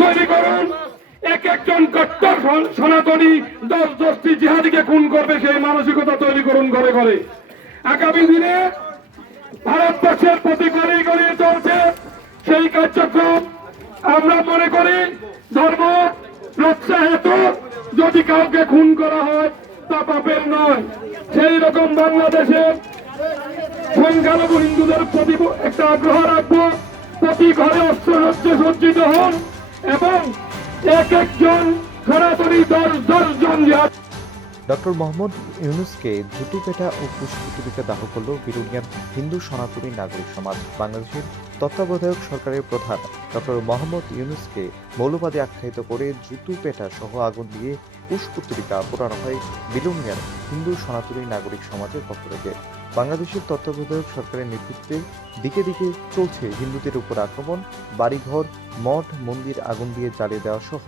তৈরি করুন। এক একজন কট্টর সনাতনী 10-10টি জিহাদিকে খুন করবে সেই মানসিকতা তৈরি করুন ঘরে ঘরে। আগামী দিনে ভারতবর্ষের প্রতি গলিয়ে গলিয়ে চলছে সেই কার্যক্রম। আমরা মনে করি ধর্ম প্রোৎসাহিত যদি কাউকে খুন করা হয় তা পাপের নয়। সেই রকম বাংলাদেশে সংখ্যালঘু হিন্দুদের প্রতি একটা আগ্রহ রাখবো, প্রতি ঘরে অস্ত্র সজ্জিত হন এবং এক একজন সনাতনী 10 জন। ডক্টর মোহাম্মদ ইউনূসকে জুতুপেটা ও কুশপুতলিকা দাহ করল বিরোনিয়ার হিন্দু সনাতনী নাগরিক সমাজ। বাংলাদেশের তত্ত্বাবধায়ক সরকারের প্রধান ডক্টর মোহাম্মদ ইউনূসকে মৌলবাদী আখ্যায়িত করে জুতুপেটা সহ আগুন দিয়ে কুশপুতলিকা পোড়ানো হয় বিরোনিয়ার হিন্দু সনাতনী নাগরিক সমাজের পক্ষ থেকে। বাংলাদেশের তত্ত্বাবধায়ক সরকারের নেতৃত্বে দিকে দিকে চলছে হিন্দুদের উপর আক্রমণ, বাড়িঘর, মঠ, মন্দির আগুন দিয়ে জ্বালিয়ে দেওয়া সহ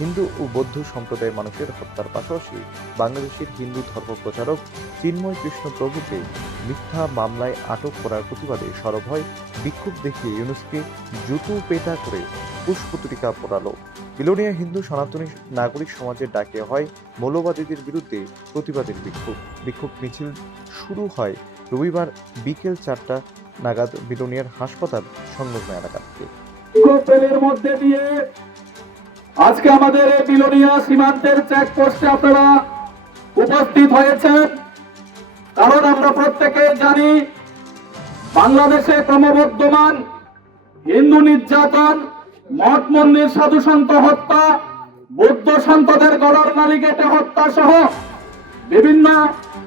হিন্দু ও বৌদ্ধ সম্প্রদায়ের মানুষের হত্যার পাশাপাশি বাংলাদেশের হিন্দু ধর্ম প্রচারক চিন্ময় কৃষ্ণ প্রভুকে মিথ্যা মামলায় আটক করার প্রতিবাদে সরব হয়। বিক্ষোভ দেখিয়ে ইউনূসকে জুতো পেটা করে কুশপুতলিকা পোড়ালো। বিলোনিয়া হিন্দু সনাতনী নাগরিক সমাজের ডাকে হয় মৌলবাদীদের বিরুদ্ধে প্রতিবাদের বিক্ষোভ মিছিল শুরু হয় রবিবার বিকেল 4টা নাগাদ বিলোনিয়ার হাসপাতাল সংলগ্ন এলাকা থেকে। বিক্ষোভের মধ্যে দিয়ে আজকে আমাদের এই বিলোনিয়া সীমান্তের চেকপোস্টে আপনারা উপস্থিত হয়েছেন, কারণ আমরা প্রত্যেকে জানি বাংলাদেশে ক্রমবর্ধমান হিন্দু নির্যাতন, মঠ মন্দির সাধু সন্ত হত্যা, বৌদ্ধ সন্তদের গলার নালি কেটে হত্যা সহ বিভিন্ন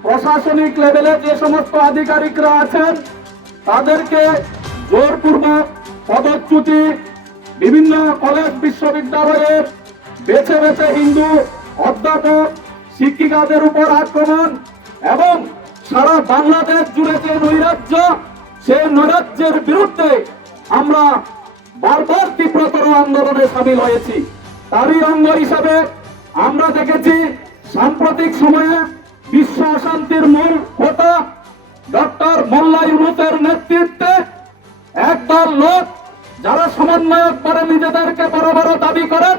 প্রশাসনিক লেভেলে যে সমস্ত আধিকারিকরা আছেন তাদেরকে জোরপূর্বক পদচ্যুতি, বিভিন্ন কলেজ বিশ্ববিদ্যালয়ের বেছে বেছে হিন্দু অধ্যাপক শিক্ষিকাদের উপর আক্রমণ এবং সারা বাংলাদেশ জুড়ে যে নৈরাজ্য, সেই নৈরাজ্যের বিরুদ্ধে আমরা বারবার তীব্রতর আন্দোলনে সামিল হয়েছি। তারই অঙ্গ হিসাবে আমরা দেখেছি সাম্প্রতিক সময়ে বিশ্ব অশান্তির মূল হোতা ডক্টর মোল্লা ইউনূসের নেতৃত্বে একদল লোক যারা সমন্বয়ক করে নিজেদেরকে বড় বড় দাবি করেন,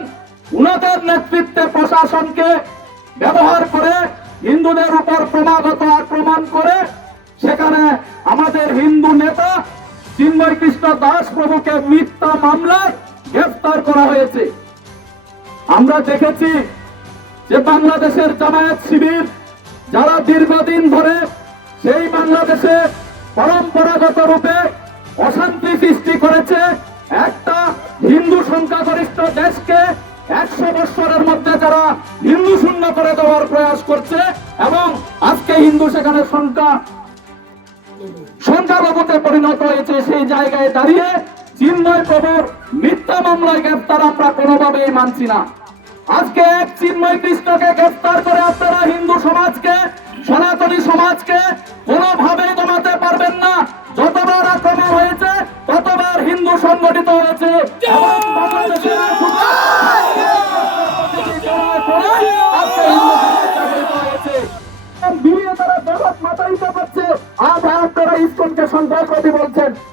উনাদের নেতৃত্বে প্রশাসনকে ব্যবহার করে হিন্দুদের উপর ক্রমাগত আক্রমণ করে সেখানে আমাদের হিন্দু নেতা চিন্ময় কৃষ্ণ দাস প্রভুকে মিথ্যা মামলায় গ্রেফতার করা হয়েছে। আমরা দেখেছি যে বাংলাদেশের জামায়াত শিবির যারা দীর্ঘদিন ধরে সেই বাংলাদেশে পরম্পরাগত রূপে অশান্তি সৃষ্টি করেছে, একটা হিন্দু সংখ্যাগরিষ্ঠ দেশকে 100 বছরের মধ্যে যারা হিন্দু শূন্য করে দেওয়ার প্রয়াস করছে এবং আজকে হিন্দু সেখানে সংখ্যালঘুতে পরিণত হয়েছে, সেই জায়গায় দাঁড়িয়ে চিন্ময় প্রভুর মিথ্যা মামলায় গ্রেফতার আমরা কোনোভাবেই মানছি না। আজকে এক চিন্ময় কৃষ্ণকে গ্রেফতার করে আপনারা হিন্দু সমাজকে, সনাতনী সমাজকে কোনোভাবেই দমাতে পারবেন না। যতবার আক্রমণ হয়েছে ততবার হিন্দু সংগঠিত হয়েছে এবং বাংলাদেশের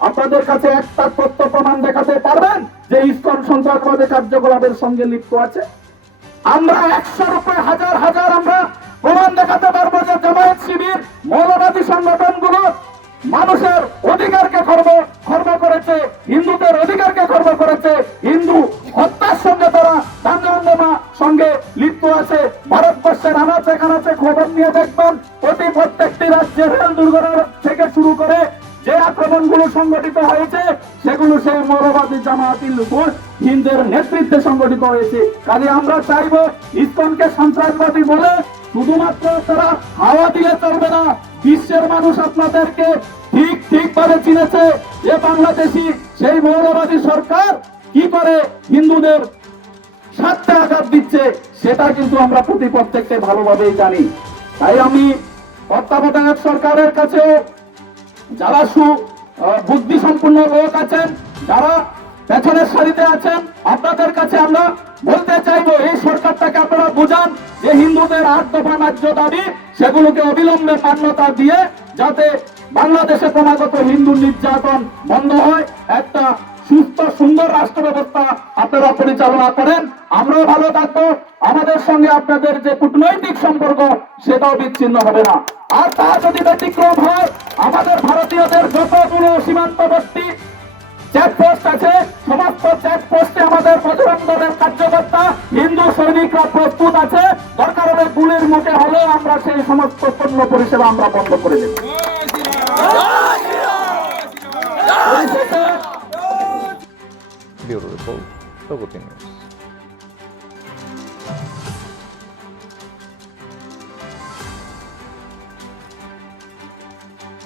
আপনাদের কাছে একটা তথ্য প্রমাণ দেখাতে পারবেন যে ইসকন সন্ত্রাসবাদী কার্যকলাপের সঙ্গে লিপ্ত আছে? আমরা 100 রূপে হাজার হাজার আমরা প্রমাণ দেখাতে পারবো যে জামায়াত শিবির মৌলবাদী সংগঠনগুলো মানুষের অধিকারকে খর্ব করেছে, হিন্দুদের অধিকারকে খর্ব করেছে, হিন্দু হত্যার সঙ্গে তারা দাঙ্গা সঙ্গে লিপ্ত আছে। ভারতবর্ষের আনাচে কানাচে খবর নিয়ে দেখবেন প্রত্যেকটি রাজ্যের রেল দুর্ঘটনা থেকে শুরু করে যে আক্রমণগুলো সংগঠিত হয়েছে সেগুলো সেই মৌলবাদী জামায়াতির উপর হিন্দুদের নেতৃত্বে সংগঠিত হয়েছে। কাজে আমরা চাইবো ইসকনকে সন্ত্রাসবাদী বলে শুধুমাত্র তারা হাওয়া দিলে চলবে না। বিশ্বের মানুষ আপনাদেরকে ঠিকভাবে চিনেছে যে বাংলাদেশি সেই মৌলবাদী সরকার কি করে হিন্দুদের স্বার্থে আঘাত দিচ্ছে সেটা কিন্তু আমরা প্রত্যেককে ভালোভাবেই জানি। তাই আমি তত্ত্বাবধায়ক সরকারের কাছে যারা বুদ্ধি সম্পন্ন লোক আছেন, যারা পেছনের সারিতে আছেন, আপনাদের কাছে আমরা বলতে চাইবো এই সরকারটাকে আপনারা বুঝান যে হিন্দুদের 8 দফা ন্যায্য দাবি সেগুলোকে অবিলম্বে মান্যতা দিয়ে যাতে বাংলাদেশে ক্রমাগত হিন্দু নির্যাতন বন্ধ হয়, একটা সুস্থ সুন্দর রাষ্ট্র ব্যবস্থা আপনারা পরিচালনা করেন, আমরাও ভালো থাকবো। আমাদের সঙ্গে আপনাদের যে কূটনৈতিক সম্পর্ক সেটাও বিচ্ছিন্ন হবে না। আর তা যদি ব্যতিক্রম হয়, আমাদের ভারতীয়দের যতগুলো সীমান্তবর্তী চেকপোস্ট আছে, সমস্ত চেকপোস্টে আমাদের বজরং দলের কার্যকর্তা হিন্দু সৈনিকরা প্রস্তুত আছে। দরকার হলে গুলির মুখে হলেও আমরা সেই সমস্ত পণ্য পরিষেবা আমরা বন্ধ করে দেব। ব্যুরো রিপোর্ট প্রগতি নিউজ।